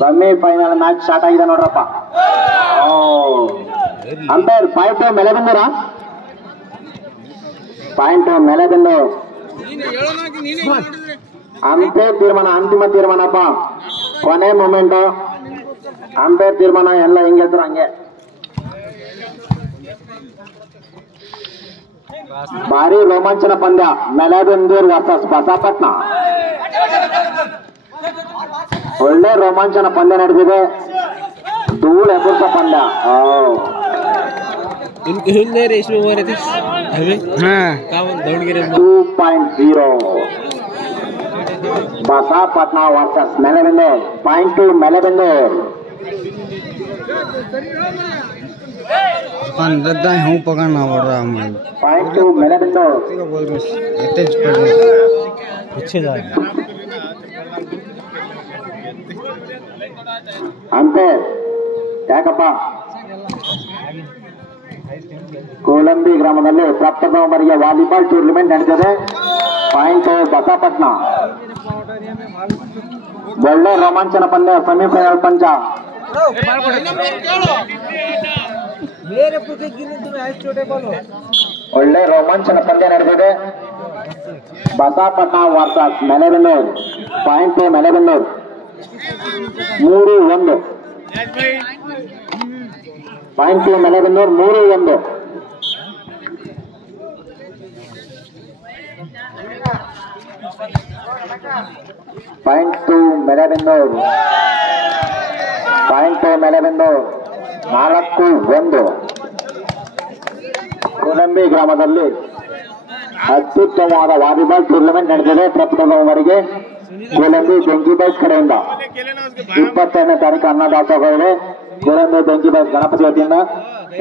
Semifinal match start ಆಗಿದೆ ನೋಡ್ರಪ್ಪ. Umpire point ಮೇಲೆ ಬಂದಿರಾ? ಪಾಯಿಂಟ್ ಮೇಲೆ ಬಂದು ಅಂಪೈರ್ ತೀರ್ಮಾನ, ಅಂತಿಮ ತೀರ್ಮಾನಪ್ಪ. ಕೊನೆ ಮೂಮೆಂಟ್ ಅಂಪೈರ್ ತೀರ್ಮಾನ. ಎಲ್ಲ ಹೆಂಗಿದ್ರು ಹಂಗೆ. ಭಾರಿ ರೋಮಾಂಚನ ಪಂದ್ಯ. ಮೆಲಬೆಂದೂರ್ ವರ್ಸಸ್ ಬಸಾಪಟ್ನ. ಒಳ್ಳೆ ರೋಮಾಂಚನ ಪಂದ್ಯ ನಡೆದಿದೆ. ಧೂಳ್ ಎದುರ್ತ ಪಂದ್ಯ. 2.0 Basapatna versus Melabendur. Point to Melabendur. हूँ पकड़ना पड़ रहा है। Point to Melabendur. पीछे जाएगा अंपैर ಯಾಕಪ್ಪ? ಕೋಲಂಬಿ ಗ್ರಾಮದಲ್ಲಿ ಪ್ರಪ್ರಥಮರಿಗೆ ವಾಲಿಬಾಲ್ ಟೂರ್ನಿಮೆಂಟ್ ನಡೆದಿದೆ. ಪಾಯಿಂಟ್ ಬಸಾಪಟ್ನ. ಒಳ್ಳೆ ರೋಮಾಂಚನ ಪಂದ್ಯ. ಸೆಮಿಫೈನಲ್ ಪಂಚ. ಒಳ್ಳೆ ರೋಮಾಂಚನ ಪಂದ್ಯ ನಡೆದಿದೆ. Basapatna versus Melabendur. Point to Melabendur. 3-1. Point to Melabendur 3-1. Point to Melabendur. Point to Melabendur 4-1. Kolambi ಗ್ರಾಮದಲ್ಲಿ ಅತ್ಯುತ್ತಮವಾದ ವಾಲಿಬಾಲ್ ಟೂರ್ನಿಮೆಂಟ್ ನಡೆದಿದೆ. ಪ್ರಪ್ರಥಮರಿಗೆ ಕೋಲಂಬಿ ಬೆಂಕಿ ಬೈಸ್ ಕಡೆಯಿಂದ 22ನೇ ತಾರೀಕು ಅನ್ನದಾಸೋಹ ಇದೆ. ಕೋಲಂಬಿ ಬೆಂಕಿ ಬೈಸ್ ಗಣಪತಿ ವತಿಯಿಂದ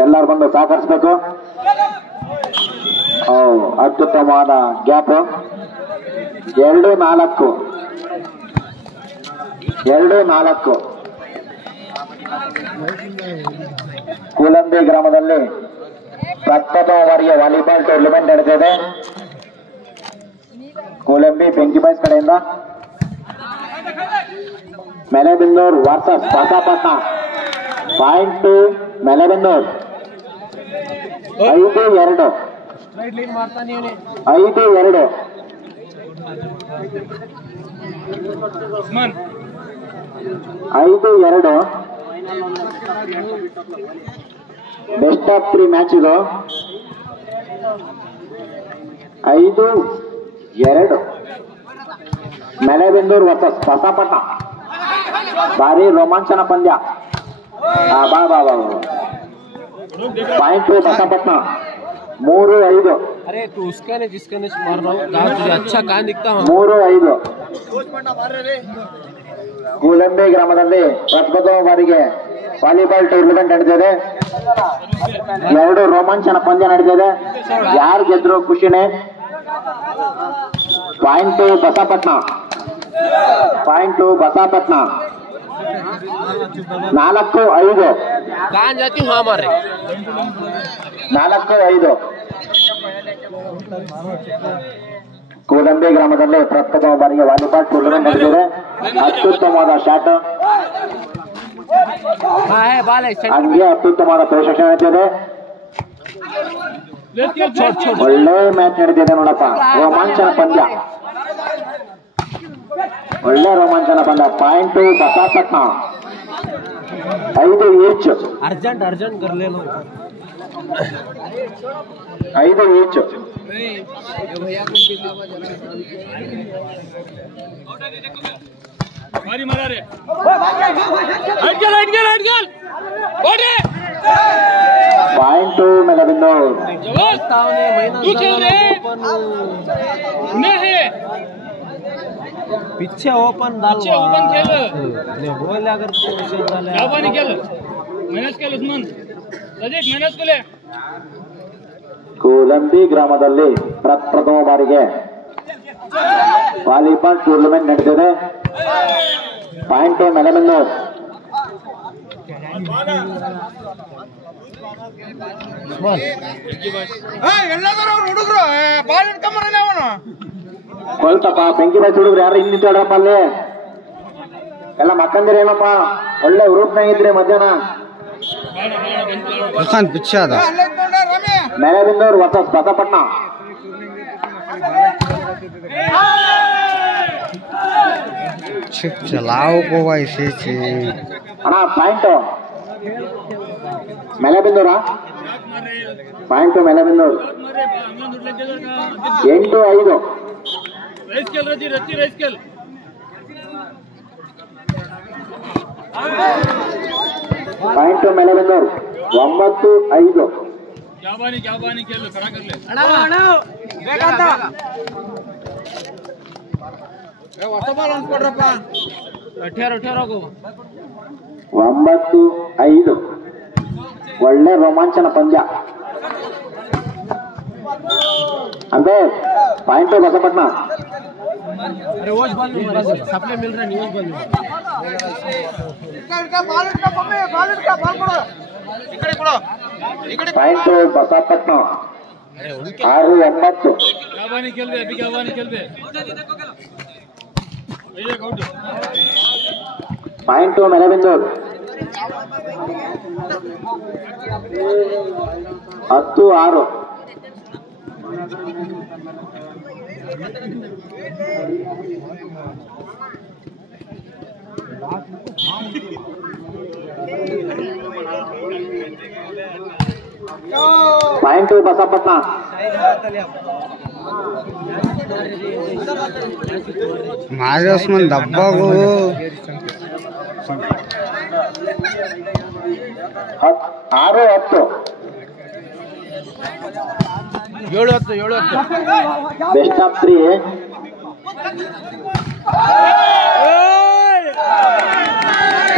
ಎಲ್ಲರೂ ಬಂದು ಸಹಕರಿಸಬೇಕು. ಅತ್ಯುತ್ತಮವಾದ ಗ್ಯಾಪ್. 2-4 ಕೋಲಂಬಿ ಗ್ರಾಮದಲ್ಲಿ ಪ್ರಪ್ರಥಮವಾರಿಗೆ ವಾಲಿಬಾಲ್ ಟೂರ್ನಿಮೆಂಟ್ ನಡೆದಿದೆ. ಕೋಲಂಬಿ ಬೆಂಕಿ ಬೈಸ್ ಕಡೆಯಿಂದ Melabendur versus Basapatna. Point to Melabendur. 5-2. 5-2. Best of 3 match ಇದು. 5-2 ಮೆಲಬೆಂದೂರ್ ವರ್ಸಸ್ ಬಸಾಪಟ್ನ. ಭಾರಿ ರೋಮಾಂಚನ ಪಂದ್ಯ. Point to Basapatna. 3-5. अरे तू उसका ने जिसका ने मार रहा हूँ तुझे अच्छा कहाँ दिखता हूँ. 3-5. ಕೋಲಂಬಿ ಗ್ರಾಮದಲ್ಲಿ ಪ್ರಪ್ರಥಮ ಬಾರಿಗೆ ವಾಲಿಬಾಲ್ ಟೂರ್ನಿಮೆಂಟ್ ನಡೆದಿದೆ. 2 ರೋಮಾಂಚನ ಪಂದ್ಯ ನಡೆದಿದೆ. ಯಾರು ಗೆದ್ರು ಖುಷಿನೇ. Point to Basapatna. 4-5. कहाँ जाती हूँ हमारे 4-5. ಕೋಲಂಬಿ ಗ್ರಾಮದಲ್ಲಿ ಪ್ರಪ್ರಥಮ ಬಾರಿಗೆ ವಾಲಿಬಾಲ್ ಟೂರ್ನಿಮೆಂಟ್ ನಡೆದಿದೆ. ಅತ್ಯುತ್ತಮವಾದ ಶಾಟ್. ಹಂಗೆ ಅತ್ಯುತ್ತಮವಾದ ಪ್ರಶಿಕ್ಷಣ ನಡೆದಿದೆ. ಒಳ್ಳೆ ಮ್ಯಾಚ್ ನಡೆದಿದೆ ನೋಡಪ್ಪ. ರೋಮಾಂಚನ ಪಂದ್ಯ. ಒಳ್ಳೆ ರೋಮಾಂಚನ ಪಂದ್ಯ. Point to Basapatna. 5 each. Urgent कर ले लो. 5 ಈಚ್. Point to Melabendur. पीछे ओपन खेल बोल अगर ಕೋಲಂಬಿ ಗ್ರಾಮದಲ್ಲಿ ಪ್ರಪ್ರಥಮ ಬಾರಿಗೆ ವಾಲಿಬಾಲ್ ಟೂರ್ನಿಮೆಂಟ್ ನಡೆದಿದೆ. Point to Melabendur. ಕೊಳ್ತಪ್ಪ ಬೆಂಕಿ ಬಾಯಿ ಹುಡುಗ್ರು ಯಾರು ಹಿಂದಿದ್ದಾರಪ್ಪ ಅಲ್ಲಿ. ಎಲ್ಲ ಮಕ್ಕಂದಿರೇನಪ್ಪ ಒಳ್ಳೆ ರೂಪ್ನಾಗಿದ್ರಿ ಮಧ್ಯಾಹ್ನ पिछे आदा ಮೆಲೆಬಿಂದೂರು ವರ್ಸಸ್ ಬಸಪಟ್ನ. चलाओ को भाई से ಅಣ್ಣ ಪಾಯಿಂಟ್ ಮೆಲೆಬಿಂದೂರಾ ಪಾಯಿಂಟ್ ಮೆಲೆಬಿಂದೂರು 8-5. ಪಾಯಿಂಟ್ ಮೆಲೆಬಿಂದೂರು 9-5. ಒಂಬತ್ತು 5. ಒಳ್ಳೆ ರೋಮಾಂಚನ ಪಂದ್ಯ ಅಂದ್ರೆ ಪಾಯಿಂಟ್ ಬಸಪಟ್ನ. सप्लाई मिल रहा न्यूज बंद ಪಾಯಿಂಟ್ ಬಸಪಟ್ನ 6-9. ಪಾಯಿಂಟ್ ಮೆಲೆಬಿಂದೂರು 10-6. ಪಾಯಿಂಟ್ ಬಸಪಟ್ನ मारे उसमें डब्बा को 6-10. 7-10 ಬೆಸ್ಟ್ ಆಫ್ 3.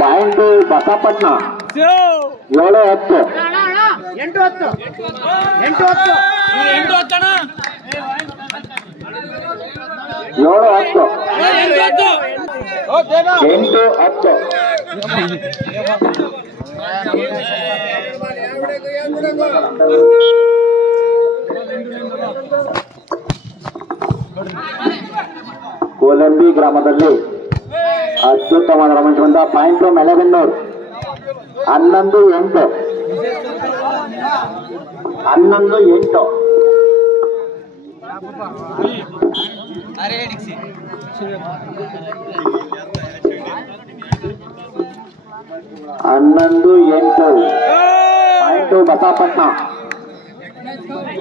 ಪಾಯಿಂಟ್ ಬಸಪಟ್ನ 7-10. 8-10. ಕೋಲಂಬಿ ಗ್ರಾಮದಲ್ಲಿ ಅದ್ಭುತವಾದ ರೋಮಾಂಚ. ಪಾಯಿಂಟ್ ಮೆಲೆಬಿಂದೂರು 11-8. 11-8. ಪಾಯಿಂಟ್ ಬಸಪಟ್ನ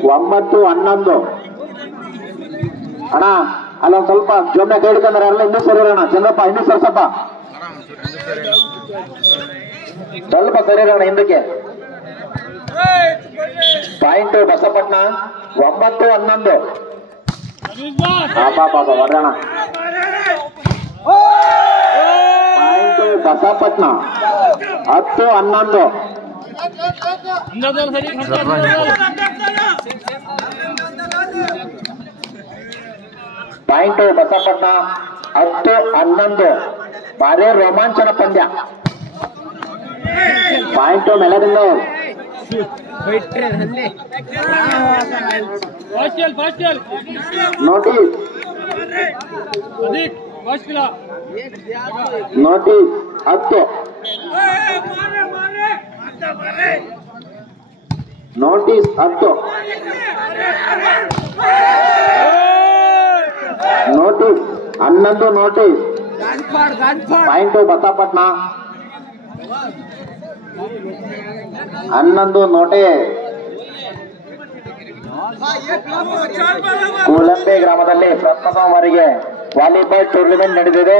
9-11. ಅಣ್ಣ ಅಲ್ಲೊಂದ್ ಸ್ವಲ್ಪ ಜೊಮ್ಮೆ ಕೇಳಿಕಂದ್ರೆ ಎಲ್ಲ ಇನ್ನೂ ಸರಿ ಇರೋಣ. ಚಂದ್ರಪ್ಪ ಇನ್ನೂ ಸರ್ಸಪ್ಪ ಸ್ವಲ್ಪ ಸರಿ ಇರೋಣ ಹಿಂದಕ್ಕೆ. ಪಾಯಿಂಟ್ ಬಸಪಟ್ನ 9-11. ಹೊರಣ. ಪಾಯಿಂಟ್ ಬಸಪಟ್ನ 10-11. ಪಾಯಿಂಟ್ ಬಸಪಟ್ನ 10-11. ಭಾರಿ ರೋಮಾಂಚನ ಪಂದ್ಯ. Point Melabendur notice 10. Notice 10. Notice 11. Notice point Basapatna 11. Notice. Kolambi ಗ್ರಾಮದಲ್ಲಿ ಪ್ರಥಮ ಬಾರಿಗೆ ವಾಲಿಬಾಲ್ ಟೂರ್ನಿಮೆಂಟ್ ನಡೆದಿದೆ.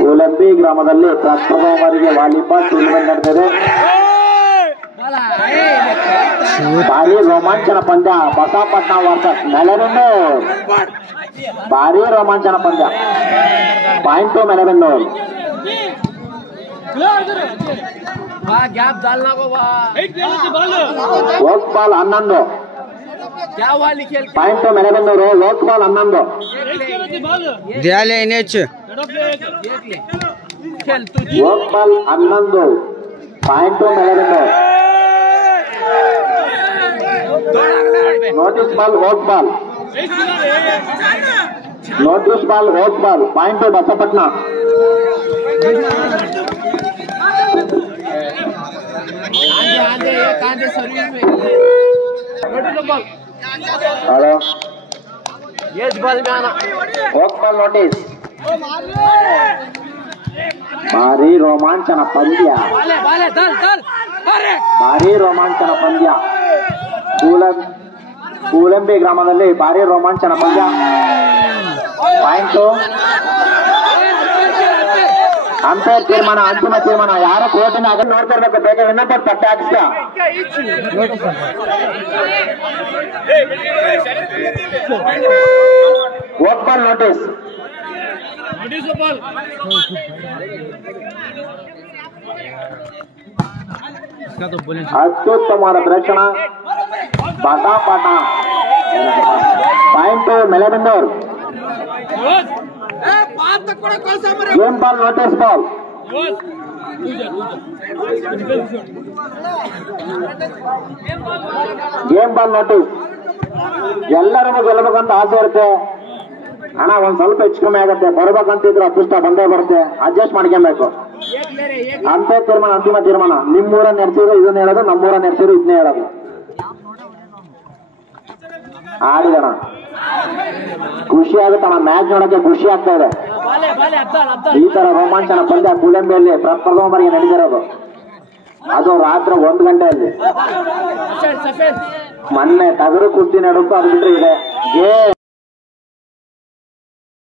ಕೋಲಂಬಿ ಗ್ರಾಮದಲ್ಲಿ ಪ್ರಥಮ ಬಾರಿಗೆ ವಾಲಿಬಾಲ್ ಟೂರ್ನಿಮೆಂಟ್ ನಡೆದಿದೆ. ಭಾರಿ ರೋಮಾಂಚನ ಪಂದ್ಯ. ಬಸಪಟ್ನ ವರ್ಸಸ್ ಮೆಲೆಬಿಂದೂರು. ಭಾರಿ ರೋಮಾಂಚನ ಪಂದ್ಯ. ಪಾಯಿಂಟ್ ಮೆಲೆಬಿಂದೂರು. ವೋಕ್ ಬಾಲ್ 11. ಪಾಯಿಂಟ್ ಮೆಲೆಬಿಂದೂರು. ವೋಕ್ ಬಾಲ್ 11. ವೋಕ್ ball 11. Point Melabendur. Notice ball ಹೋಗ್ ಬಾಲ್, ನೋಟಿಸ್ ಬಾಲ್ ಹೋಗ್ ಬಾಲ್. ಪಾಯಿಂಟ್ ಬಸಪಟ್ನ. ಹಲೋ ಹೋಗ್ ಬಾಲ್ ನೋಟಿಸ್. ಭಾರಿ ರೋಮಾಂಚನ ಪಂದ್ಯ, ಭಾರಿ ರೋಮಾಂಚನ ಪಂದ್ಯ. ಕೂಲಂಬಿ ಗ್ರಾಮದಲ್ಲಿ ಭಾರಿ ರೋಮಾಂಚನ ಪಂದ್ಯ. ಪಾಯಿಂಟು ಅಂಪೈರ್ ತೀರ್ಮಾನ, ಅಂತಿಮ ತೀರ್ಮಾನ. ಯಾರು ಕೋರ್ಟಿನ ಆಗ ನೋಡ್ತಾ ಇರ್ಬೇಕು. ಬೇಗ ವಿನ್ನಪ್ಪ ಪಟ್ಟೆ ಹಾಕಿಸ್ಕ. Vote ball notice. ಅತ್ಯುತ್ತಮವಾದ ಪ್ರೇಕ್ಷಣ, ಪಾಠ ಪಾಠ. Point Melabendur. Game ball notice ball. Game ball notice. ಎಲ್ಲರಿಗೂ ಗೆಲ್ಲಬೇಕಂತ ಆಸೆ ಇರುತ್ತೆ. ಹಣ ಒಂದ್ ಸ್ವಲ್ಪ ಹೆಚ್ಚು ಕಮ್ಮಿ ಆಗತ್ತೆ. ಬರ್ಬೇಕಂತಿದ್ರೆ ಅದೃಷ್ಟ ಬಂದೇ ಬರುತ್ತೆ. ಅಡ್ಜಸ್ಟ್ ಮಾಡ್ಕೊಬೇಕು. ಅಂತ ತೀರ್ಮಾನ, ಅಂತಿಮ ತೀರ್ಮಾನ. ನಿಮ್ಮೂರ ನೆಡ್ಸಿದ್ರು ಇದನ್ನ ಹೇಳೋದು, ನಮ್ಮೂರ ನೆಡ್ಸಿದ್ರು ಇದನ್ನೇ ಹೇಳೋದು. ಆಡಿದಣ ಖುಷಿ ಆಗುತ್ತಣ. ಮ್ಯಾಚ್ ನೋಡಕ್ಕೆ ಖುಷಿ ಆಗ್ತಾ ಇದೆ. ಈ ತರ ರೋಮಾಂಚನ ಪಂದ್ಯ ಕೂಲಂಬಿಯಲ್ಲಿ ಪ್ರಥಮ ಬಾರಿಗೆ ನಡೆದಿರೋದು. ಅದು ರಾತ್ರಿ 1 ಗಂಟೆಯಲ್ಲಿ. ಮೊನ್ನೆ ಟಗರು ಕುಸ್ತಿ ನಡುಕು ಅದು ಬಿಟ್ಟರೆ ಇದೆ.